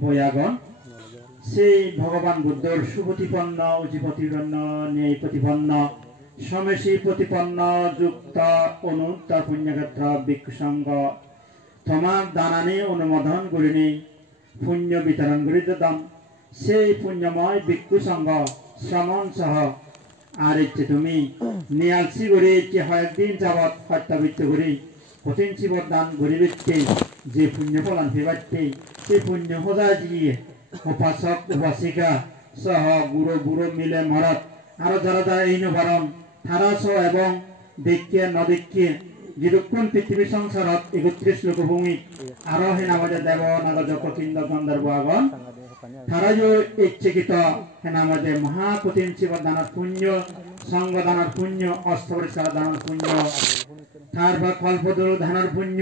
বয়াগণ সেই ভগবান বুদ্ধর সুপ্রতিপন্ন উচিপ্রতিপন্ন ন্যায় প্রতিপন্ন সমেশী প্রতিপন্ন যুক্ত অনুত্তর পুণ্যক্ষেত্র ভিক্ষু সংঘ তোমাক দানানি অনুমোদন করিনি পুণ্য বিতরণ করিতে দান সেই পুণ্যময় ভিক্ষু সংঘ শ্রমণ সহ আর ইচ্ছে তুমি নিয়ালসি করে ইচ্ছে কয়েকদিন যাবৎ হত্যাবৃত্ত করি কঠিন শিবর দান গরিবিত্তে যে পুণ্য ফলান ফেবাইতে সেই পুণ্য হোজায় দিয়ে উপাসক উপাসিকা সহ গুরু গুরু মিলে মরত আরো যারা যারা এই নবারণ তারা সহ এবং দেখে নদেখে যেরকম পৃথিবী সংসারত ৩১ লোকভূমি আরো হেন আমাদের দেব নাগজ কঠিন্দ গন্ধর্ব আগন তারা যে ইচ্ছাকৃত হেন আমাদের মহাকঠিন শিবর দানার পুণ্য সঙ্গ দানার পুণ্য অস্তপরিষ্কার দানার পুণ্য তারপর কল্পদল ধানার পুণ্য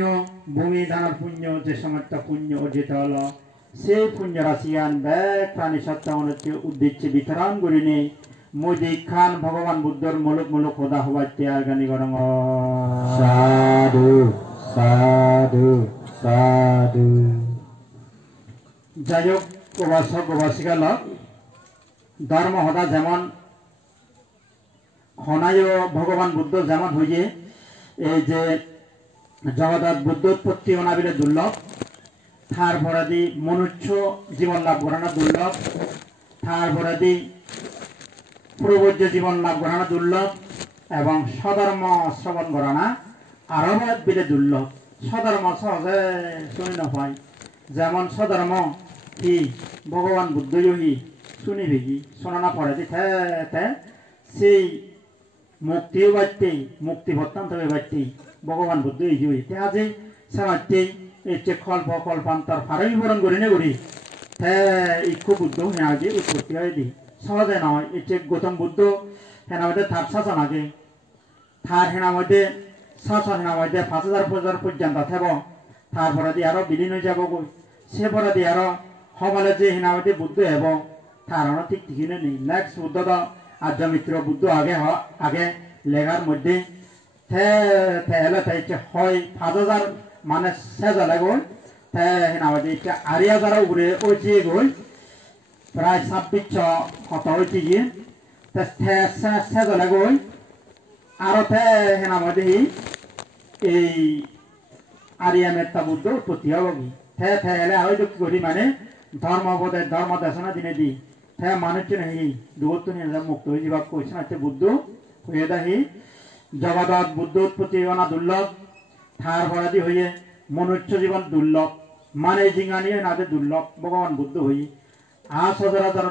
ভূমি দানার পুণ্য যে সমস্ত পুণ্য অর্জিত হলো সেই পুণ্য রাশিয়ান ব্যাগ প্রাণী সত্তা উদ্দেশ্যে বিতরণ করিনি মোদি খান ভগবান বুদ্ধর মূলক মূলক খোদা হওয়ার ত্যাগ গানি গরম সাধু সাধু সাধু যাই হোক প্রবাসক প্রবাসিকা লোক ধর্ম হদা যেমন হনায় ভগবান বুদ্ধ যেমন হইয়ে এই যে জগৎ বুদ্ধোৎপত্তি অনাবিলে দুর্লভ তার ভরাদি মনুষ্য জীবন লাভ করানো দুর্লভ তার ভরাদি প্রবজ্য জীবন লাভ করানো দুর্লভ এবং স্বধর্ম শ্রবণ করানা আরো বিলে দুর্লভ স্বধর্ম সহজে শুনি নয় যেমন স্বধর্ম কি ভগবান বুদ্ধই শুনি ভেগি শোনা পড়ে যে সেই মুক্তিও বাড়তেই মুক্তি ভত্তান্ত বাড়তেই ভগবান বুদ্ধ এই যে সামাজতেই এর কল্প কল্পান্তর ফারই বিবরণ করি না করি ইক্ষু বুদ্ধ হ্যাঁ উৎপত্তি হয় দি সহজে নয় এর গৌতম বুদ্ধ হেনা মধ্যে তার শাসন আগে তার হেনা মধ্যে শাসন হেনা মধ্যে ৫,০০০ বছর পর্যন্ত থাকব তারপরে দিয়ে আরো বিলীন হয়ে যাব গই সে পরে দিয়ে আরো সমালে যে হেনা মধ্যে বুদ্ধ হব তার ঠিক ঠিকিনে নেই নেক্সট বুদ্ধ তো আর্য মিত্র বুদ্ধ আগে লেখার মধ্যে হয় ৫,০০০ মানে সেজলে গই হেনা মধ্যে আড়াই হাজার উপরে ওইচে গই প্রায় ২৬০০ কত হয়েছে গিয়ে সেজলে গই আরো হেনা মধ্যে এই আরিয়া মেত্তা বুদ্ধ উৎপত্তি হব কি হেলে আরো কি করি মানে ধর্মবোধে ধর্ম দেশনা দিনে দি মানুষ হি দূরত্ব নিয়ে মুক্ত হয়ে যাবা কইছে না বুদ্ধ হয়ে দাহি জগৎ বুদ্ধ উৎপত্তি অনা দুর্লভ তার পরাদি হয়ে মনুষ্য জীবন দুর্লভ মানে জিঙ্গানি নাদে দুর্লভ ভগবান বুদ্ধ হই সচরাচর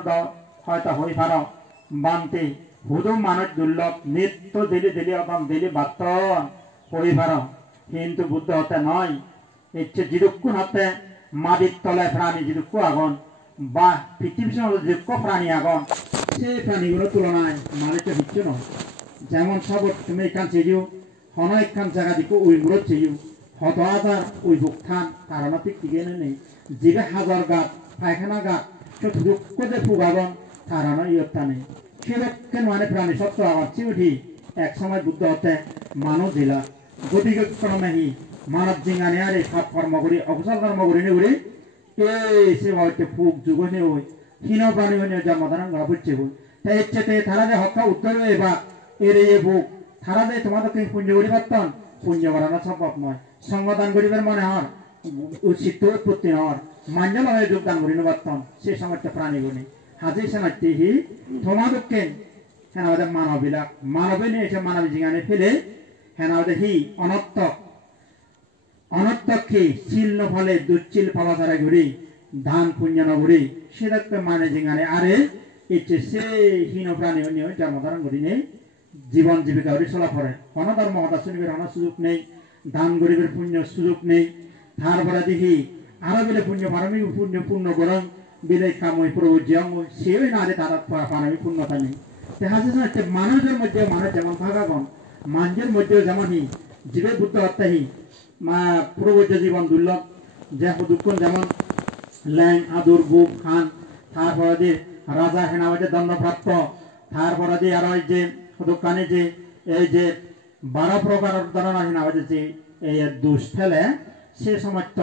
হয়তো হই পার বানতে হুদুম মানুষ দুর্লভ নিত্য দিলি দিলি অকম দিলি বাতন হই পার কিন্তু বুদ্ধ হতে নয় ইচ্ছে জিরুক্ষণ হতে মাটির তলে প্রাণী জিরুক্ষ আগন বা পৃথিবীর সঙ্গে যোগ্য প্রাণী আগন সেই প্রাণীগুলোর তুলনায় মানুষের হিচ্ছ নয় যেমন সব তুমি এখান চেয়েও হন একখান জায়গা দিকে ওইগুলো চেয়েও হত হাজার ওই বুকথান কারণ ঠিক টিকে নেই যেটা হাজার গাছ পায়খানা গাছ দুঃখ যে ফুগাগন কারণ ইয়ত্তা নেই সেরকম মানে প্রাণী সত্য আবার চিউঠি এক সময় বুদ্ধ হতে মানব জেলা গতিকে ক্রমে মানব জিঙ্গানে আর এই সাত কর্ম করি অকুশল কর্ম করি নে করি সে হয়তো ফুক যুগ নিয়ে ওই হীন প্রাণী হয়ে জন্মধারণ করা বুঝছে বই তাই ইচ্ছেতে তারা যে হকা উত্তর এবার এর এই বুক তারা যে তোমাদেরকে পুণ্য করি পারতন পুণ্য করানো সম্ভব নয় সংগদান করিবার মনে হর উচিত উৎপত্তি হর মাঞ্জল হয়ে যোগদান করি পারতন সে সমস্ত প্রাণী গুণী হাজির সমাজটি হি তোমাদেরকে হ্যাঁ আমাদের মানববিলাক মানবে নিয়ে এসে মানব জিঙ্গানে ফেলে হ্যাঁ আমাদের হি অনর্থকে চিল ফলে দুচ্ছিল পাওয়া ছাড়া ঘুরি ধান পুণ্য নগরী সেটাকে মানে জিঙ্গানে আরে ইচ্ছে সে হীন প্রাণী অন্য জন্মধারণ করি নেই জীবন জীবিকা করি চলা পড়ে কোন ধর্ম হতা শুনিবের অনেক সুযোগ নেই দান গরিবের পুণ্য সুযোগ নেই তারপরে দেখি আরো বেলে পুণ্য পারমিক পুণ্য পূর্ণ গরম বেলে কামই প্রভু জিয়ঙ্গ সেও না আরে তারা পারমিক পূর্ণতা নেই মানুষের মধ্যে মানুষ যেমন ভাগাগণ মানুষের মধ্যেও যেমনই জীবের বুদ্ধ হত্যাহি মা প্রবজ্য জীবন দুর্লভ যে দুঃখ যেমন ল্যাং আদুর বুক খান তারপরে দিয়ে রাজা সেনাবাদী দণ্ডপ্রাপ্ত তারপরে দিয়ে আরো যে দোকানে যে এই যে 12 প্রকার ধরনের সেনাবাদী যে এই দুষ ফেলে সে সমস্ত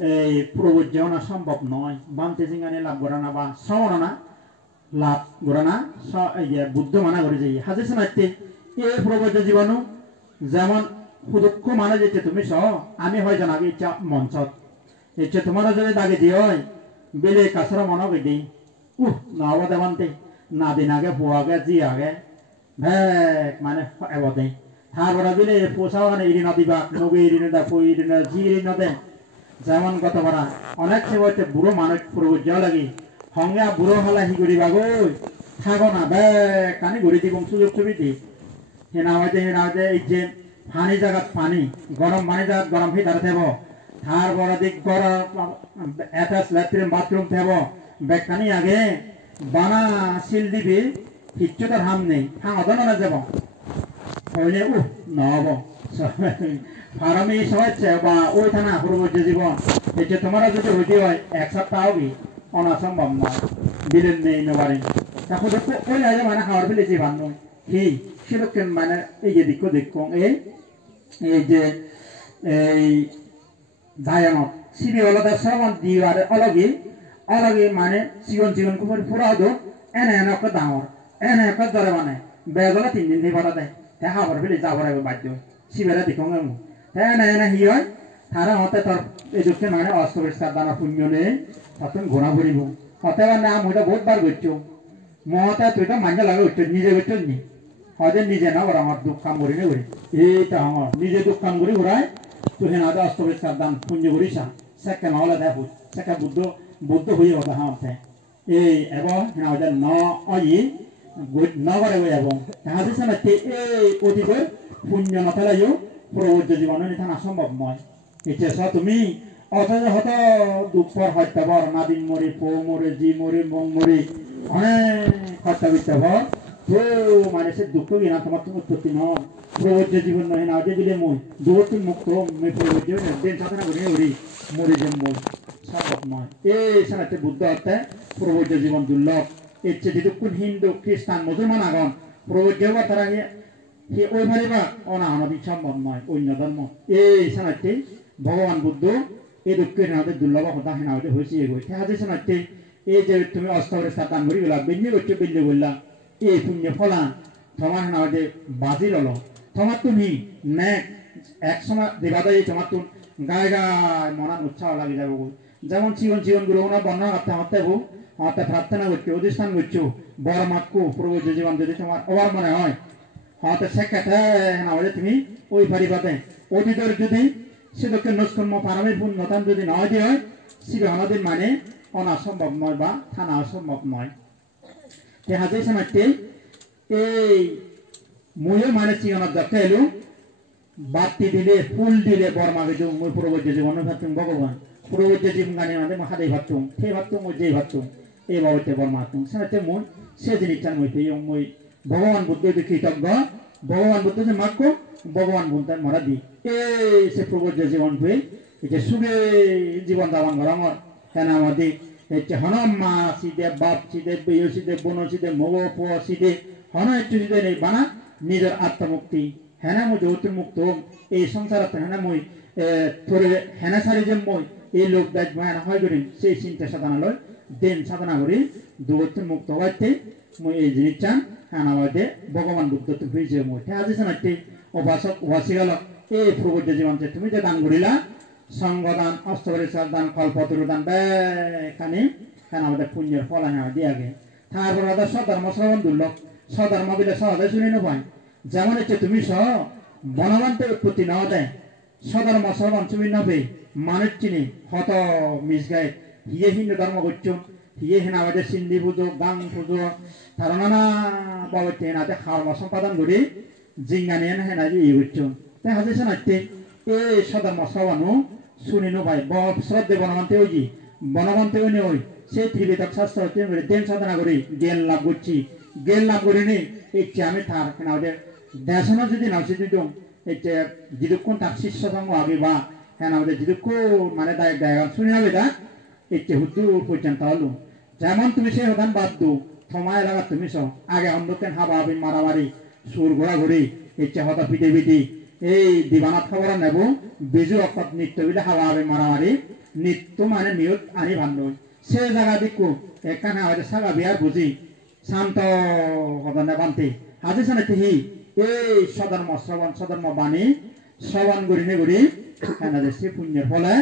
এই প্রবজ্য না সম্ভব নয় বানতে জিঙ্গানে লাভ করা না বা সমরণা লাভ করা না বুদ্ধ মানা করে যাই হাজে শোনাইতে এই প্রবজ্য জীবাণু যেমন সুদক্ষ মানে যেতে তুমি সহ আমি হয় জানাবি ইচ্ছা মঞ্চত ইচ্ছে তোমার যদি দাগে দিয়ে হয় বেলে কাছরা মনে করে দিই না দেবান্তে না দিন আগে পোয়াগে জি আগে ভেক মানে এবদে তারপরে বিলে পোষা মানে ইরিনা দিবা নগে ইরিনা দা পই ইরিনা জি ইরিনা দে যেমন কত বড় অনেক সময় বুড়ো মানুষ প্রবজ্য লাগি হঙ্গা বুড়ো হলা হি করি বাগই থাকো না ব্যাগ কানি ঘুরি দিব সুযোগ সুবিধি হেনাওয়াতে এই যে পানি জায়গা পানি গরম পানি জায়গা গরম হয়ে দাঁড়া থাকবো তারপরে দিক গরম অ্যাটাচ ল্যাট্রিন বাথরুম থাকবো ব্যাগখানি আগে বানা সিল দিবি কিচ্ছু তার হাম নেই হাঁদো না যাব হইলে নব ফার্মে সবাই বা ওই থানা পূর্বজ জীবন এই যে তোমার যদি হইতে হয় এক সপ্তাহ হবি অনাসম্ভব নয় বিলেন নেই নেবারে তখন ওই আগে মানে খাওয়ার ফেলে যে বান্ন কি সেরকম মানে এই যে দিক এই যে এই দায়ানত সিবি আলাদা সমান দিওয়ারে অলগে মানে চিকন চিকন কুমার পুরা দো এনে একটা ডাঙর এনে একটা ধরে মানে বেগলা 3 দিন দিয়ে বাড়া দেয় তা খাবার ফেলে যাবার আগে বাধ্য সিবেরা দেখো এনে হি হয় তারা হতে তোর এই যুক্তি মানে অস্তবেষ্টার দানা পুণ্য নেই তখন ঘোরা ঘুরিব হতে মানে আমি ওইটা বহুত বার করছো মহতে তুই তো মাঞ্জা লাগে উঠছো নিজে করছো নি হয়তো নিজে না ওরা আমার দুঃখ কাম করি না করি এইটা আমার নিজে দুঃখ কাম করি ওরাই তুই হেনা অস্তবেষ্টার দান পুণ্য করিস সেকে নহলে দেখো সেকে বুদ্ধ হয়ে কথা হাতে এই এবং হেনা ওদের ন অই ন করে এবং তাহাদের সামনে এই অতীতের পুণ্য নফেলাইও প্রবজ্য জীবনে নিথান অসম্ভব নয় ইচ্ছা তুমি অথচ হত দুঃখর হত্যাবর নাদিন মরি পো মরে জি মরি মং মরি অনেক হত্যা বিত্যাবর তো মানে সে দুঃখ কিনা তোমার তুমি উৎপত্তি নয় প্রবজ্য জীবন নয় না যে দিলে মই দুঃখ মুক্ত মই প্রবজ্য দেন সাধনা করি উড়ি মরে যে মই সম্ভব নয় এই সাথে বুদ্ধ হত্যা প্রবজ্য জীবন দুর্লভ ইচ্ছে যদি কোন হিন্দু খ্রিস্টান মুসলমান আগন প্রবজ্য বা তারা সে ওই মারিবা অনাহনবিক সম্ভব নয় অন্য ধর্ম এই সাথে ভগবান বুদ্ধ এই দুঃখের নাতে দুর্লভ কথা হেনাতে হয়েছে এগোয় হাতে শোনাতে এই যে তুমি অস্তরে সাতান ঘুরি গেলা বেঞ্জে করছো বেঞ্জে বললা এই পুণ্য ফলা তোমার হেনাতে বাজি লল তোমার তুমি নেক এক সময় দেবা দেয় তোমার তুমি গায়ে গায়ে মনান উৎসাহ লাগে যাবো যেমন জীবন গুরু ওনার বর্ণনা করতে হতে বউ হতে প্রার্থনা করছো অধিষ্ঠান করছো বড় মাক্কু প্রভু জীবন যদি তোমার অবার মনে হয় হতে সেক্ষেত্রে হেনাতে তুমি ওই পারিবাতে অতীতের যদি সেদকে নস্কর্ম পারমে পুণ্যতান যদি নয় দিয়ে হয় শিবে আমাদের মানে অনাসম্ভব নয় বা থানা অসম্ভব নয় তে হাজে সমাজতে এই ময়ূর মানে চিঙানোর যাত্রা এলো বাতি দিলে ফুল দিলে বর্মাকে দিও মই প্রবজ্য জীবন ভাবতুম ভগবান প্রবজ্য জীবন গানে আমাদের হাতে ভাবতুম থে ভাবতুম ওই যে ভাবতুম এই বাবুতে বর্মাতুম সেটা মই সে জিনিসটার মইতে মই ভগবান বুদ্ধ কৃতজ্ঞ ভগবান বুদ্ধ যে মাক্য ভগবান বুদ্ধ মরা দি এই সে প্রবজ্য জীবন পেয়ে এটা সুখে জীবন যাপন করা আমার কেন আমাদের হচ্ছে হনম মা সিদে বাপ সিদে বেয় সিদে বন সিদে মগ প সিদে হন একটু সিদে নেই বানা নিজের আত্মমুক্তি হেনা মই যৌতুক মুক্ত এই সংসারত হেনা মই তোরে হেনা সারি যে মই এই লোক দায়িত্ব হেনা হয় করিম সেই চিন্তা সাধনা লয় দেন সাধনা করি যৌতুক মুক্ত হওয়াতে মই এই জিনিস চান হেনা হইতে ভগবান বুদ্ধ তো হয়েছে মই আজি শোনাতে অবাসক ওয়াসি গেল এই প্রবজ্য জীবন যে তুমি যে দান করিলা সঙ্গদান অস্তপরিষ্কার দান কল্পতরু দান বেখানে কেন আমাদের পুণ্যের ফল দিয়ে আগে তারপর ওদের সধর্ম শ্রবণ দুর্লভ সধর্ম বিলে সহজে শুনে নেবাই যেমন হচ্ছে তুমি সহ বনবান্তে উৎপত্তি না দেয় সধর্ম শ্রবণ তুমি নবে মানুষ চিনি হত মিস গায়ে হিয়ে হিন্দু ধর্ম করছো হিয়ে হেনা আমাদের সিন্ধি পুজো গাং পুজো তার নানা বাবতে হেনাতে খাওয়া সম্পাদন করি জিঙ্গানি হেনা যে ইয়ে করছো তাই হাজে শোনাতে এই সধর্ম শ্রবণও শুনি নবাই শ্রদ্ধে বনবান্তে ওই যে বনবান্তে ওই ওই সেই ত্রিবেদক শাস্ত্র দেন সাধনা করি জ্ঞান লাভ করছি জ্ঞান লাভ করিনি ইচ্ছে আমি থার কেন ওদের দেশনা যদি নাও সে যদি ইচ্ছে যেরকম তার শিষ্য সঙ্গ আগে বা হ্যাঁ আমাদের যেরকম মানে শুনি নেবে তা ইচ্ছে হুদ্দু পর্যন্ত হলো যেমন তুমি সেই হতান বাদ্য থমা এলাকা তুমি সব আগে অন্ধকেন হাবা হাবি মারামারি সুর ঘোরাঘুরি ইচ্ছে হতা পিটে পিটি এই দিবানত খবর নেব বিজু অকত নৃত্য বিলে হাওয়া হবে মারামারি নৃত্য মানে নিয়ত আনি ভান্ড সে জায়গা দিকু এখানে হয়তো সাগা বিয়ার বুঝি শান্ত হদনে বান্তি হাজি সানে তিহি এই সদর্ম বাণী শ্রবণ গড়িনে গড়ি এনা দেশে পুণ্যের ফলে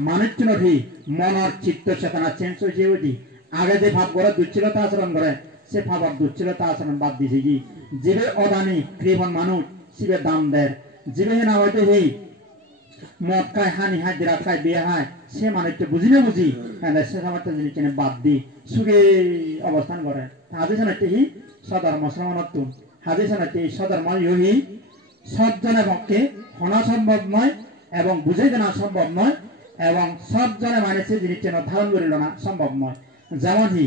মানুষ নথি মনের চিত্ত চেতনা চেঞ্জ হয়েছে বুঝি আগে যে ভাব করে দুচ্ছিলতা আচরণ করে সে ভাব দুচ্ছিলতা আচরণ বাদ দিছে কি জীবে অদানি কৃপণ মানুষ শিবে দাম দেয় জীবে না হয়তো হেই মদ খায় হানি হায় দিরাত খায় বিয়ে হয় সে মানুষটা বুঝি না বুঝি সে সমস্ত জিনিস বাদ দি সুখে অবস্থান করে হাজি সানাতে হি সধর্ম শ্রমণত্ব হাজি সানাতে সধর্ম ইহি সজ্জনের পক্ষে হনা সম্ভব নয় এবং বুঝে জানা সম্ভব নয় এবং সজ্জনে মানে সে জিনিসটা ধারণ করিল না সম্ভব নয় যেমন হি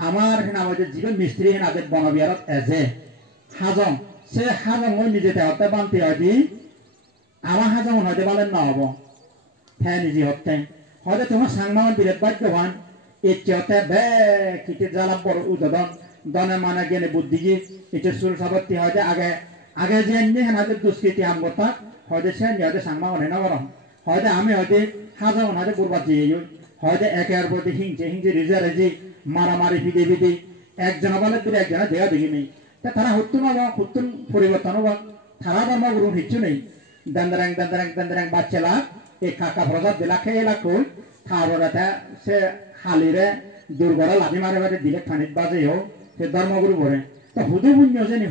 আমার হেনা হয়তো জীবন মিস্ত্রি হেনাদের বনবিহারত এজে হাজম সে হাজম ওই নিজে হতে বানতে হয়তো আমার হাজম হয়তো বলেন না হব হ্যাঁ নিজে হতে হয়তো তোমার সাংমান বিরাট বাক্যবান ইচ্ছে হতে বে কিতে জ্বালা বড় উদদন দনে মানে গেনে বুদ্ধি এটা সুর সাবত্তি হয়তো আগে যে হেনাদের দুষ্কৃতি আম করতাম হয়তো সে হয়তো সাংমা হনে না বরং হয়তো আমি হয়তো হাজম হয়তো বুরবাদ দিয়ে হয়তো একের প্রতি হিংসে রেজি মারামারি ফিদে একজনের বলে তুই একজনের দেয়া দেখি নেই তারা হত্যুন হত্যুন পরিবর্তন হওয়া তারা ধর্ম গুরু হিচ্ছু নেই দান্দারাং বাচ্চালা এই কাকা প্রসাদ দিলা খেয়ে এলাক থাবরাতে সে হালিরে দুর্গড়া লাঠি মারে মারে দিলে খানিত বাজে হোক সে ধর্মগুরু বলে তো হুদু পুণ্য জানি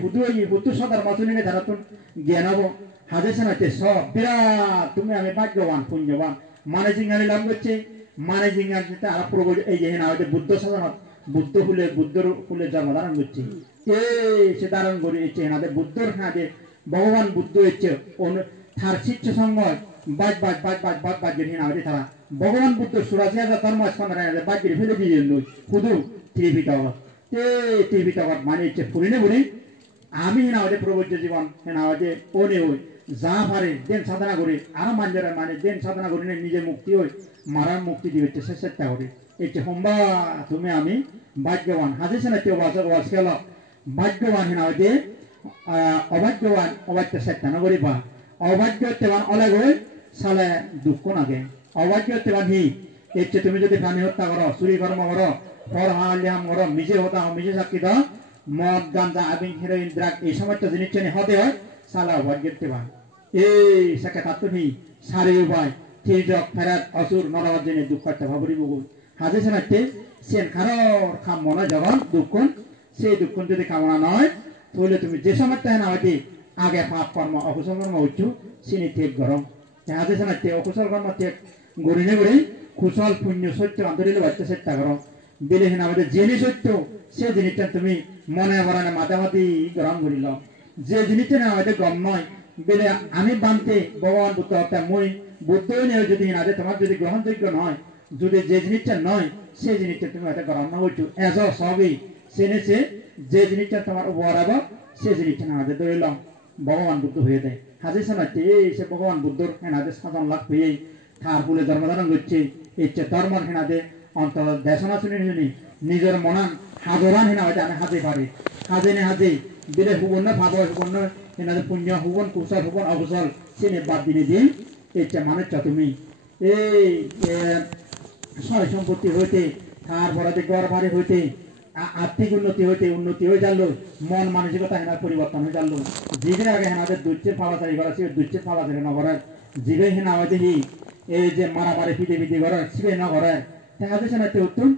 হুদু সদর্ম শুনিলে তারা তো জ্ঞান হবো হাজেছে না সব বিরাট তুমি আমি ভাগ্যবান পুণ্যবান মানে জিঙ্গানি লাভ করছে মানে জিঙ্গানি তারা প্রভু এই যে না হয়তো বুদ্ধ সাধনত বুদ্ধ ফুলের জন্ম ধারণ করছে সে ধারণ করে ইচ্ছে এনাদের বুদ্ধর হাতে ভগবান বুদ্ধ ইচ্ছে তার শিষ্য সঙ্গ বাজ না হয়তো তারা ভগবান বুদ্ধ সুরাজি হাজার ধর্ম বাজ্যের ফেলে দিয়ে শুধু ত্রিপিতগত মানে ইচ্ছে ফুলিনে বলি আমি না হয়তো প্রবজ্য জীবন না হয়তো ওনে ওই যা পারে দেন সাধনা করি আরো মানজারা মানে দেন সাধনা করি নিজে মুক্তি হই মারার মুক্তি দিয়ে সে চেষ্টা করি এতে হোম্বা তুমি আমি ভাগ্যবান হাজিছে না কেউ বাস গেল ভাগ্যবান হেনা হইতে অভাগ্যবান অবাধ্য চেষ্টা না করিবা অভাগ্য তেবান অলেগ হই সালে দুঃখ নাগে অভাগ্য তেবান হি এতে তুমি যদি প্রাণী হত্যা করো চুরি কর্ম করো ফর হালিয়াম করো নিজে হতা নিজে সাক্ষী দাও মদ গাঞ্জা আবিং হিরোইন ড্রাগ এই সমস্ত জিনিস হতে হয় সালা অভাগ্যের তেবান এই সাকে তাত্তুনি সারি উপায় থিজক ফেরাত অসুর নরবাজনে দুঃখ করতে ভাবরি বগুল হাজেছে নাতে সেন খারর খাম মনে যখন দুঃখন সেই দুঃখন যদি কামনা নয় তাহলে তুমি যে সমস্ত না হইতে আগে পাপ কর্ম অকুশল কর্ম হচ্ছু সিনি ত্যাগ গরম হাজেছে নাতে অকুশল কর্ম ত্যাগ গড়িনে গড়ি কুশল পুণ্য সত্য অন্তরিল বাচ্চা চেষ্টা করো বেলে হেনা হইতে জেনে সত্য সে জিনিসটা তুমি মনে বরানে মাতামাতি গরম করিল যে জিনিসটা না হইতে গম নয় বেলে আমি বানতে ভগবান বুদ্ধ হত্যা মই বুদ্ধ নিয়ে যদি না তোমার যদি গ্রহণযোগ্য নয় যদি যে জিনিসটা নয় সেই জিনিসটা তুমি হয়তো গ্রহণ না করছো এজ সবই সেনেছে যে জিনিসটা তোমার উপহার হবো সেই জিনিসটা না হাতে ধরিলাম ভগবান বুদ্ধ হয়ে দেয় হাজির শোনাচ্ছে এই সে ভগবান বুদ্ধর হেনাদের সাধন লাভ হয়ে তার ফুলে ধর্মধারণ করছে ইচ্ছে ধর্মর হেনাদে অন্তর দেশনা শুনে শুনি নিজের মনান হাজরান হেনা হয়তো আমি হাতে পারি হাজে নে হাজে দিলে হুবন ভাব হুবন হেনাদের পুণ্য হুবন কুশল হুবন অকুশল সেনে বাদ দিনে দিন ইচ্ছে মানুষ তুমি এই সয় সম্পত্তি হইতে তারপরে গড় বাড়ি হইতে আর্থিক উন্নতি হয়ে যালো মন মানসিকতা হেনার পরিবর্তন হয়ে যালো জীবের আগে হেনাদের দুচ্ছের ফাওয়াচারি করা সে দুচ্ছের ফাওয়াচারি ন করার জীবে হেনা হয়তো এই যে মারামারি পিটি করার শিবে ন করার দেখা যাচ্ছে না উত্তম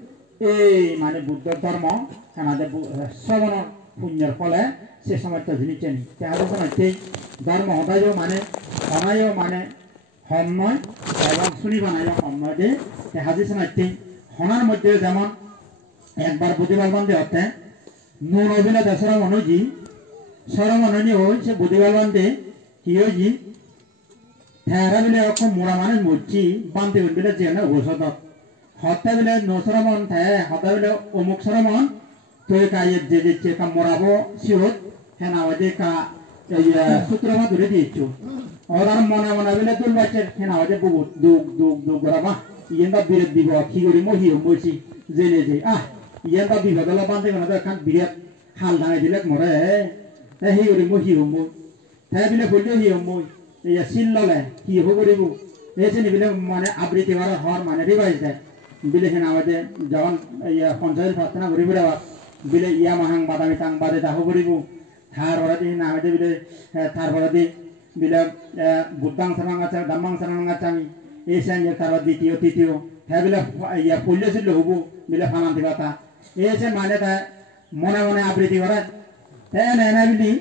এই মানে বুদ্ধ ধর্ম হেনাদের শ্রবণ পুণ্যের ফলে সে সমস্ত জিনিস নেই দেখা যাচ্ছে না সেই ধর্ম হদায়ও মানে হম নয় এবং শুনি বানাইও হম নয় যে দেখা যাচ্ছে না হনার মধ্যে যেমন একবার বুদ্ধিবাল বান্ধে হতে নুন অভিলা দশরা মনোজি সরমনি হই সে বুদ্ধিবাল বান্ধে কি হয়েছি ঠেরা বিলে এখন মোড়া মানে মরছি বান্ধে বিলে যে না ঔষধ হত্যা বিলে নসরমন থে হত্যা বিলে অমুক সরমন তুই কায়ে যে দিচ্ছে কা মোড়াবো সিরত হ্যাঁ না ওই কা সূত্রমা ধরে দিয়েছ ওরার মনে বিলে দুল বাচ্চা হ্যাঁ না ওই বহুত দুগ গড়াবা ইয়েন্দা বিরেত দিব কি করি মহিও মইছি জেনে যে ইয়েন্দা বিভাগলা বান্ধে না খান বিরাট হাল দাঁড়াই দিলে মরে হি করি মহিও thế bile phulio hi moi ya sillole hi hoboribu এসে বিলে মানে আবৃত্তি করা হর মানে রিভাইজ দেয় বিলে হেন আমাদের যখন ইয়া পঞ্চায়েত প্রার্থনা করি বলে বিলে ইয়া মাহাং বাদামি তাং বাদে দাহ করিব থার বড়দি না আমাদের বিলে থার বড়দি বিলে বুদ্ধাং সারাং আছে দাম্মাং সারাং আছে আমি এসে যে তার দ্বিতীয় তৃতীয় হ্যাঁ বিলে ইয়া পল্লে ছিল হবু বিলে ফানান্তি পাতা এসে মানে তা মনে মনে আবৃত্তি করে হ্যাঁ না বিলি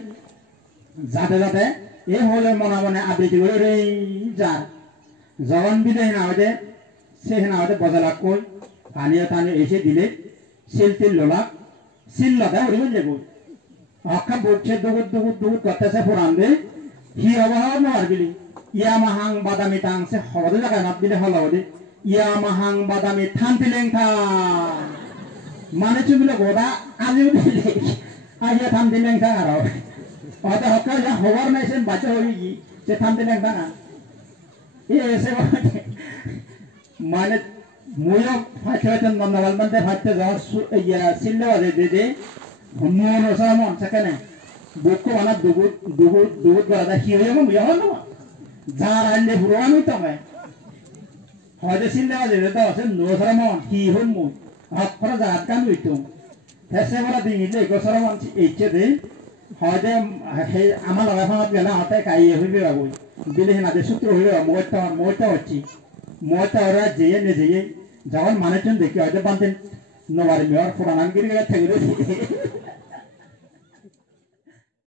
যাতে যাতে এ হলে মনে মনে আবৃত্তি করে রে যা যখন বিলে হেন আমাদের সে হেন আমাদের বদলাক কই পানীয় টানীয় এসে দিলে সিল তিল লোলা সিল লদা উড়ি বলে গো আখা বলছে দুগুদ দুগুদ দুগুদ করতেছে পুরান দে হি অবহার মার বিলি ইয়া মাহাং বাদামি টাং সে হদে জায়গা নাত বিলে হলো দে ইয়া মাহাং বাদামি থান তিলেং থা মানে চুবিলে গোদা আজিও দিলে আইয়া থান তিলেং থা আর অত হকা যা হওয়ার নাই সে বাচ্চা হই সে থান তিলেং থা না এসে মানে মুয়ো ফাইতে ফাইতে নন্দাবাল বানতে ফাইতে যাওয়া ইয়া সিল্লে বাজে দে মন সামন সেখানে বুকো আনা দুগুদ দুগুদ দুগুদ গড়া কি হইব মুয়া হলো যার আনলে পুরোনো তো মে হয়তো সিল্লে বাজে দে তো নো সামন কি হল মুই আপরা জাত কান হইতো হেসে বলা দিলে গো সামন এইচে দে হয়তো হে আমার লাগা ফাত গেলা হাতে কাইয়ে হইবে বাবু দিলে না দে সূত্র হইবে মোটা হচ্ছি মোটা ওরা যেয়ে নে যেয়ে যখন মানুষজন দেখি হয়তো বানতেন নবারি মেয়র পুরানানগিরি থেকে